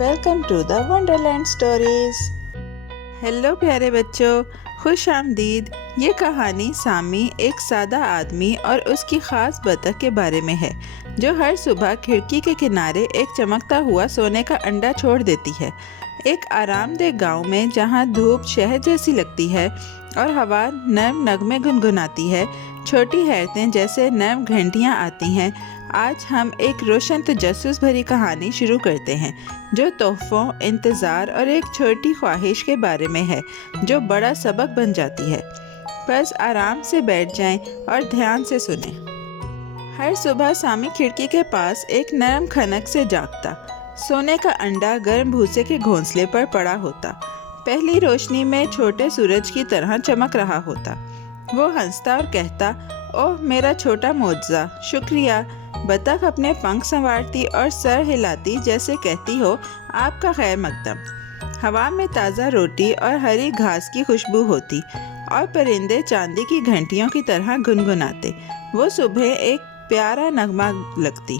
Welcome to the Wonderland stories. Hello پیارے بچوں، خوش آمدید۔ یہ کہانی سامی ایک سادہ آدمی اور اس کی خاص بطخ کے بارے میں ہے جو ہر صبح کھڑکی کے کنارے ایک چمکتا ہوا سونے کا انڈا چھوڑ دیتی ہے۔ ایک آرام دہ گاؤں میں جہاں دھوپ شہد جیسی لگتی ہے اور ہوا نرم نغمے گنگناتی ہے، چھوٹی حیرتیں جیسے نرم گھنٹیاں آتی ہیں۔ آج ہم ایک روشن تجسس بھری کہانی شروع کرتے ہیں جو تحفوں، انتظار اور ایک چھوٹی خواہش کے بارے میں ہے جو بڑا سبق بن جاتی ہے۔ بس آرام سے بیٹھ جائیں اور دھیان سے سنیں۔ ہر صبح سامی کھڑکی کے پاس ایک نرم کھنک سے جاگتا۔ سونے کا انڈا گرم بھوسے کے گھونسلے پر پڑا ہوتا، پہلی روشنی میں چھوٹے سورج کی طرح چمک رہا ہوتا۔ وہ ہنستا اور کہتا، اوہ میرا چھوٹا معجزہ، شکریہ۔ بطخ اپنے پنکھ سنوارتی اور سر ہلاتی جیسے کہتی ہو، آپ کا خیر مقدم۔ ہوا میں تازہ روٹی اور ہری گھاس کی خوشبو ہوتی اور پرندے چاندی کی گھنٹیوں کی طرح گنگناتے۔ وہ صبح ایک پیارا نغمہ لگتی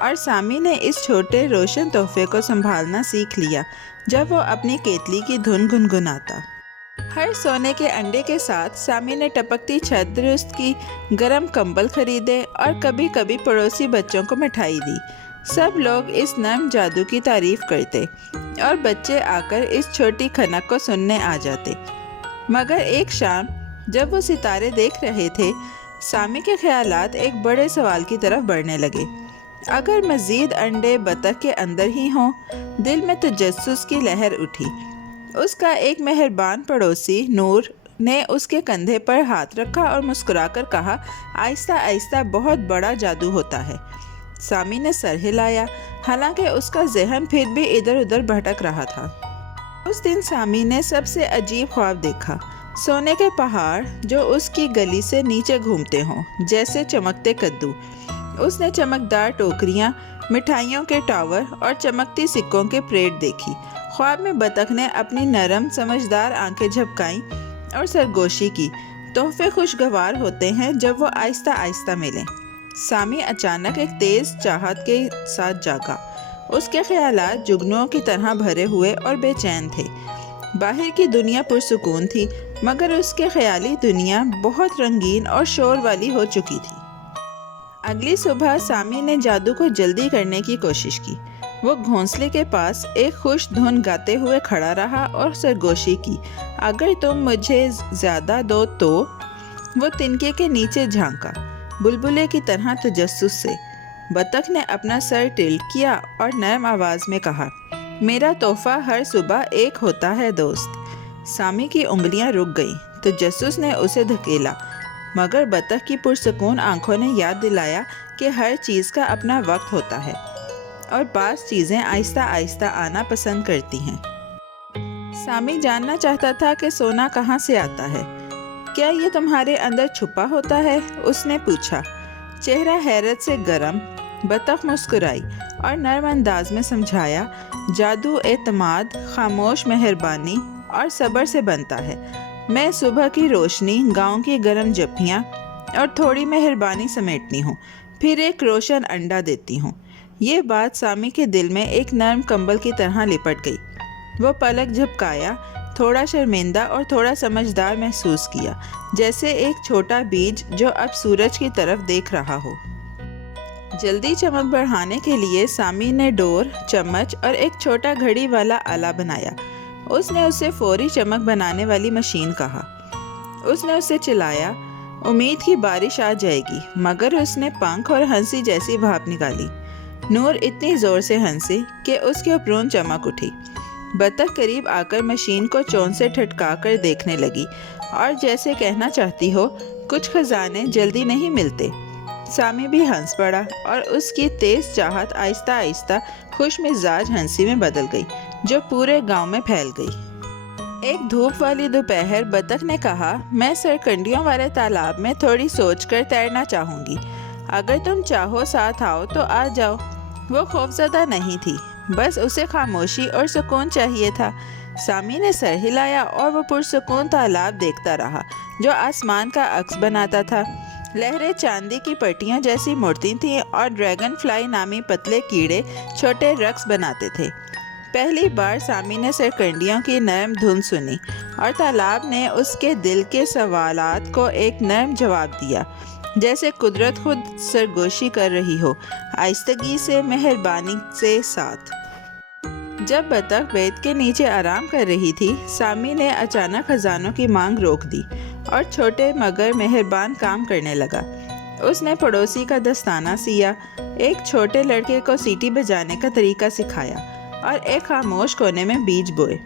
اور سامی نے اس چھوٹے روشن تحفے کو سنبھالنا سیکھ لیا جب وہ اپنی کیتلی کی دھن گنگناتا۔ ہر سونے کے انڈے کے ساتھ سامی نے ٹپکتی چھت درست کی، گرم کمبل خریدے اور کبھی کبھی پڑوسی بچوں کو مٹھائی دی۔ سب لوگ اس نرم جادو کی تعریف کرتے اور بچے آ کر اس چھوٹی کھنک کو سننے آ جاتے۔ مگر ایک شام جب وہ ستارے دیکھ رہے تھے، سامی کے خیالات ایک بڑے سوال کی طرف بڑھنے لگے۔ اگر مزید انڈے بطخ کے اندر ہی ہوں؟ دل میں تجسس کی لہر اٹھی۔ اس کا ایک مہربان پڑوسی نور نے اس کے کندھے پر ہاتھ رکھا اور مسکرا کر کہا، آہستہ آہستہ بہت بڑا جادو ہوتا ہے۔ سامی نے سر ہلایا، حالانکہ اس کا ذہن پھر بھی ادھر ادھر بھٹک رہا تھا۔ اس دن سامی نے سب سے عجیب خواب دیکھا، سونے کے پہاڑ جو اس کی گلی سے نیچے گھومتے ہوں جیسے چمکتے کدو۔ اس نے چمکدار ٹوکریاں، مٹھائیوں کے ٹاور اور چمکتی سکوں کے پریڈ دیکھی۔ خواب میں بطخ نے اپنی نرم سمجھدار آنکھیں جھپکائیں اور سرگوشی کی، تحفے خوشگوار ہوتے ہیں جب وہ آہستہ آہستہ ملیں۔ سامی اچانک ایک تیز چاہت کے ساتھ جاگا۔ اس کے خیالات جگنوں کی طرح بھرے ہوئے اور بے چین تھے۔ باہر کی دنیا پرسکون تھی، مگر اس کے خیالی دنیا بہت رنگین اور شور والی ہو چکی تھی۔ اگلی صبح سامی نے جادو کو جلدی کرنے کی کوشش کی۔ وہ گھونسلے کے پاس ایک خوش دھن گاتے ہوئے کھڑا رہا اور سرگوشی کی، اگر تم مجھے زیادہ دو تو۔ وہ تنکے کے نیچے جھانکا، بلبلے کی طرح تجسس سے۔ بطخ نے اپنا سر ٹلٹ کیا اور نرم آواز میں کہا، میرا تحفہ ہر صبح ایک ہوتا ہے دوست۔ سامی کی انگلیاں رک گئیں۔ تجسس نے اسے دھکیلا، مگر بطخ کی پرسکون آنکھوں نے یاد دلایا کہ ہر چیز کا اپنا وقت ہوتا ہے اور بعض چیزیں آہستہ آہستہ آنا پسند کرتی ہیں۔ سامی جاننا چاہتا تھا کہ سونا کہاں سے آتا ہے۔ کیا یہ تمہارے اندر چھپا ہوتا ہے؟ اس نے پوچھا، چہرہ حیرت سے گرم۔ بطخ مسکرائی اور نرم انداز میں سمجھایا، جادو اعتماد، خاموش مہربانی اور صبر سے بنتا ہے۔ میں صبح کی روشنی، گاؤں کی گرم جھپیاں اور تھوڑی مہربانی سمیٹتی ہوں، پھر ایک روشن انڈا دیتی ہوں۔ یہ بات سامی کے دل میں ایک نرم کمبل کی طرح لپٹ گئی۔ وہ پلک جھپکایا، تھوڑا شرمندہ اور تھوڑا سمجھدار محسوس کیا، جیسے ایک چھوٹا بیج جو اب سورج کی طرف دیکھ رہا ہو۔ جلدی چمک بڑھانے کے لیے سامی نے ڈور، چمچ اور ایک چھوٹا گھڑی والا آلہ بنایا۔ اس نے اسے فوری چمک بنانے والی مشین کہا۔ اس نے اسے چلایا، امید کی بارش آ جائے گی، مگر اس نے پنکھ اور ہنسی جیسی بھاپ نکالی۔ نور اتنی زور سے ہنسی کہ اس کے اوپرون چمک اٹھی۔ بطخ قریب آ کر مشین کو چون سے ٹھٹکا کر دیکھنے لگی اور جیسے کہنا چاہتی ہو، کچھ خزانے جلدی نہیں ملتے۔ سامی بھی ہنس پڑا اور اس کی تیز چاہت آہستہ آہستہ خوش مزاج ہنسی میں بدل گئی جو پورے گاؤں میں پھیل گئی۔ ایک دھوپ والی دوپہر بطخ نے کہا، میں سرکنڈیوں والے تالاب میں تھوڑی سوچ کر تیرنا چاہوں گی، اگر تم چاہو ساتھ آؤ تو آ جاؤ۔ وہ خوفزدہ نہیں تھی، بس اسے خاموشی اور سکون چاہیے تھا۔ سامی نے سر ہلایا اور وہ پرسکون تالاب دیکھتا رہا جو آسمان کا عکس بناتا تھا۔ لہریں چاندی کی پٹیاں جیسی مڑتی تھیں اور ڈریگن فلائی نامی پتلے کیڑے چھوٹے رقص بناتے تھے۔ پہلی بار سامی نے سرکنڈیوں کی نرم دھن سنی اور تالاب نے اس کے دل کے سوالات کو ایک نرم جواب دیا، جیسے قدرت خود سرگوشی کر رہی ہو، آہستگی سے، مہربانی سے ساتھ۔ جب بطخ بیت کے نیچے آرام کر رہی تھی، سامی نے اچانک خزانوں کی مانگ روک دی اور چھوٹے مگر مہربان کام کرنے لگا۔ اس نے پڑوسی کا دستانہ سیا، ایک چھوٹے لڑکے کو سیٹی بجانے کا طریقہ سکھایا اور ایک خاموش کونے میں بیج بوئے۔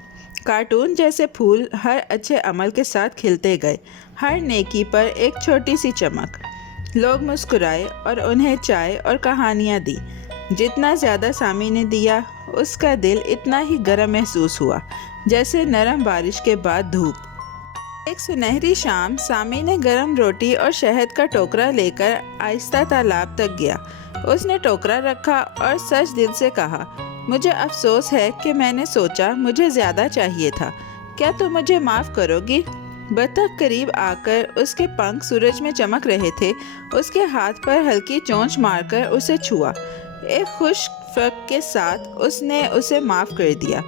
کارٹون جیسے پھول ہر اچھے عمل کے ساتھ کھلتے گئے، ہر نیکی پر ایک چھوٹی سی چمک۔ لوگ مسکرائے اور انہیں چائے اور کہانیاں دی۔ جتنا زیادہ سامی نے دیا، اس کا دل اتنا ہی گرم محسوس ہوا، جیسے نرم بارش کے بعد دھوپ۔ ایک سنہری شام سامی نے گرم روٹی اور شہد کا ٹوکرا لے کر آہستہ تالاب تک گیا۔ اس نے ٹوکرا رکھا اور سچ دل سے کہا، مجھے افسوس ہے کہ میں نے سوچا مجھے زیادہ چاہیے تھا، کیا تم مجھے معاف کرو گی؟ بطخ قریب آ کر، اس کے پنکھ سورج میں چمک رہے تھے، اس کے ہاتھ پر ہلکی چونچ مار کر اسے چھوا۔ ایک خوش فک کے ساتھ اس نے اسے معاف کر دیا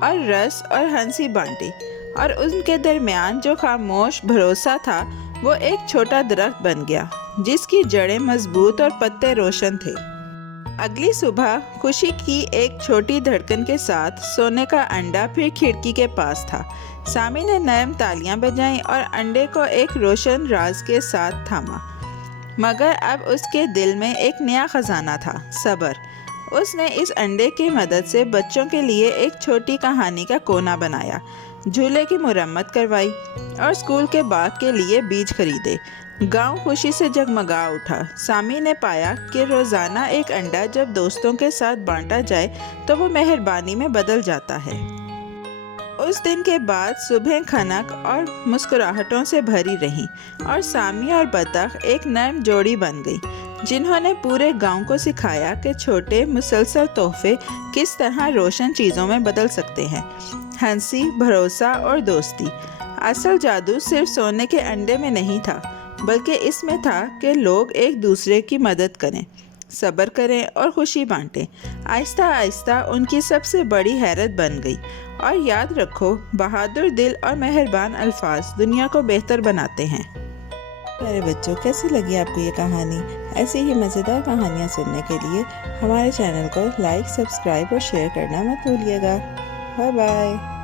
اور رس اور ہنسی بانٹی، اور ان کے درمیان جو خاموش بھروسہ تھا وہ ایک چھوٹا درخت بن گیا جس کی جڑیں مضبوط اور پتے روشن تھے۔ اگلی صبح خوشی کی ایک چھوٹی دھڑکن کے ساتھ سونے کا انڈا پھر کھڑکی کے پاس تھا۔ سامی نے نرم تالیاں بجائیں اور انڈے کو ایک روشن راز کے ساتھ تھاما، مگر اب اس کے دل میں ایک نیا خزانہ تھا، صبر۔ اس نے اس انڈے کی مدد سے بچوں کے لیے ایک چھوٹی کہانی کا کونا بنایا، جھولے کی مرمت کروائی اور اسکول کے باغ کے لیے بیج خریدے۔ گاؤں خوشی سے جگمگا اٹھا۔ سامی نے پایا کہ روزانہ ایک انڈا جب دوستوں کے ساتھ بانٹا جائے تو وہ مہربانی میں بدل جاتا ہے۔ اس دن کے بعد صبح کھنک اور مسکراہٹوں سے بھری رہیں اور سامی اور بطخ ایک نرم جوڑی بن گئی، جنہوں نے پورے گاؤں کو سکھایا کہ چھوٹے مسلسل تحفے کس طرح روشن چیزوں میں بدل سکتے ہیں۔ ہنسی، بھروسہ اور دوستی۔ اصل جادو صرف سونے کے انڈے میں نہیں تھا، بلکہ اس میں تھا کہ لوگ ایک دوسرے کی مدد کریں، صبر کریں اور خوشی بانٹیں۔ آہستہ آہستہ ان کی سب سے بڑی حیرت بن گئی۔ اور یاد رکھو، بہادر دل اور مہربان الفاظ دنیا کو بہتر بناتے ہیں۔ میرے بچوں، کیسی لگی آپ کو یہ کہانی؟ ایسی ہی مزیدار کہانیاں سننے کے لیے ہمارے چینل کو لائک، سبسکرائب اور شیئر کرنا مت بھولیے گا۔ Bye bye.